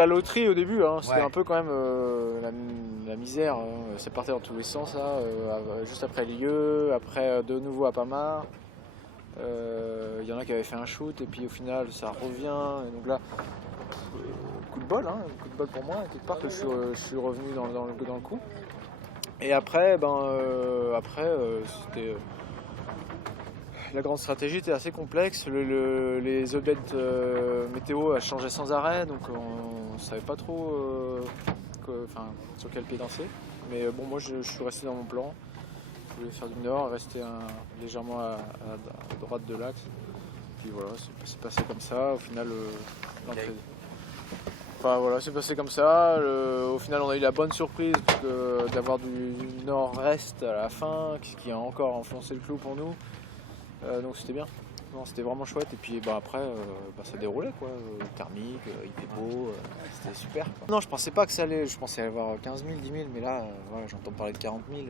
la loterie au début, hein. C'était Ouais. un peu quand même la misère. Hein. Ça partait dans tous les sens, là. Juste après Lieu, après de nouveau à Pamar. Il y en a qui avaient fait un shoot et puis au final ça revient. Et donc là, coup de bol, hein, coup de bol pour moi, quelque part que je suis revenu dans le coup. Et après, c'était. La grande stratégie était assez complexe, les updates météo changeaient sans arrêt, donc on ne savait pas trop sur quel pied danser. Mais bon, moi je suis resté dans mon plan, je voulais faire du nord, rester légèrement à droite de l'axe. Puis voilà, c'est passé comme ça, au final l'entrée. Enfin voilà, c'est passé comme ça, au final on a eu la bonne surprise d'avoir du nord-est à la fin, qui a encore enfoncé le clou pour nous. Donc c'était bien, non, c'était vraiment chouette. Et puis après ça déroulait quoi, thermique, il fait beau, c'était super quoi. Non, je pensais pas que ça allait, je pensais avoir 15 000, 10 000, mais là voilà, j'entends parler de 40 000,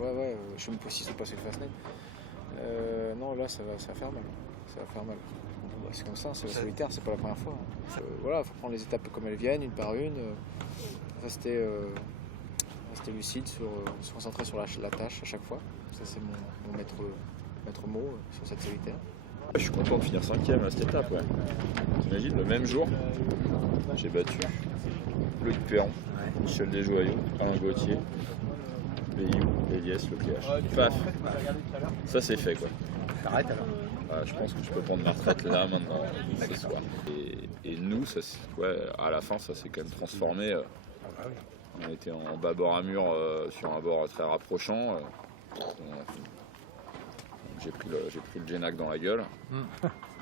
ouais, je sais même pas si c'est passé le Fastnet. Non, là ça va faire mal, ça va faire mal. Bon, c'est comme ça, c'est la solitaire, c'est pas la première fois. Hein. Voilà, faut prendre les étapes comme elles viennent, une par une, rester lucide, se concentrer sur la tâche à chaque fois. Ça c'est mon maître mot sur cette solitaire. Je suis content de finir 5ème à cette étape. Ouais. T'imagines, le même jour, j'ai battu Loïc Perron, Michel Desjoyaux, Alain Gauthier, Béliou, Eliès, Lecléache. Paf, ça c'est fait quoi. T'arrêtes alors. Je pense que je peux prendre ma retraite là maintenant, ce soir. Et nous, ça, à la fin, ça s'est quand même transformé. On était en bas-bord à mur sur un bord très rapprochant. J'ai pris le Genac dans la gueule.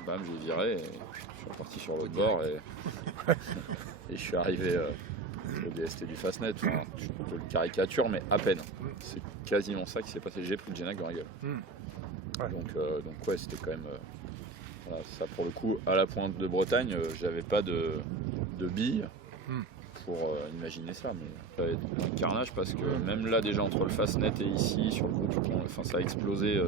Bam, j'ai viré et je suis reparti sur l'autre bord et je suis arrivé au DST du Fastnet. Enfin, je te le caricature, mais à peine. C'est quasiment ça qui s'est passé. J'ai pris le Genac dans la gueule. Ouais. Donc ouais, c'était quand même voilà, ça pour le coup à la pointe de Bretagne, j'avais pas de billes pour imaginer ça, mais ça va être un carnage parce que même là déjà entre le Fastnet et ici sur le coup ça a explosé.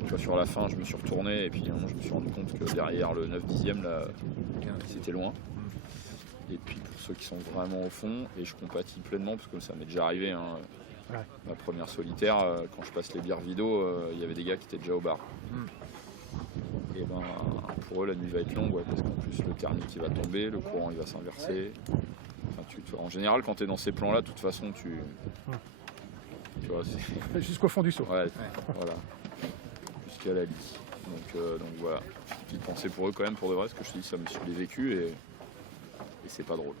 Tu vois, sur la fin je me suis retourné et puis je me suis rendu compte que derrière le 9-10e là c'était loin. Et puis pour ceux qui sont vraiment au fond, et je compatis pleinement parce que ça m'est déjà arrivé hein, ma première solitaire, quand je passe les bières Vido, il y avait des gars qui étaient déjà au bar. Et pour eux la nuit va être longue, parce qu'en plus le thermique il va tomber, le courant il va s'inverser. Enfin, en général quand tu es dans ces plans là, de toute façon tu vois, c'est... Jusqu'au fond du seau. Voilà, jusqu'à la lit. Donc voilà, petite pensée pour eux quand même pour de vrai, parce que je te dis ça je l'ai vécu et c'est pas drôle.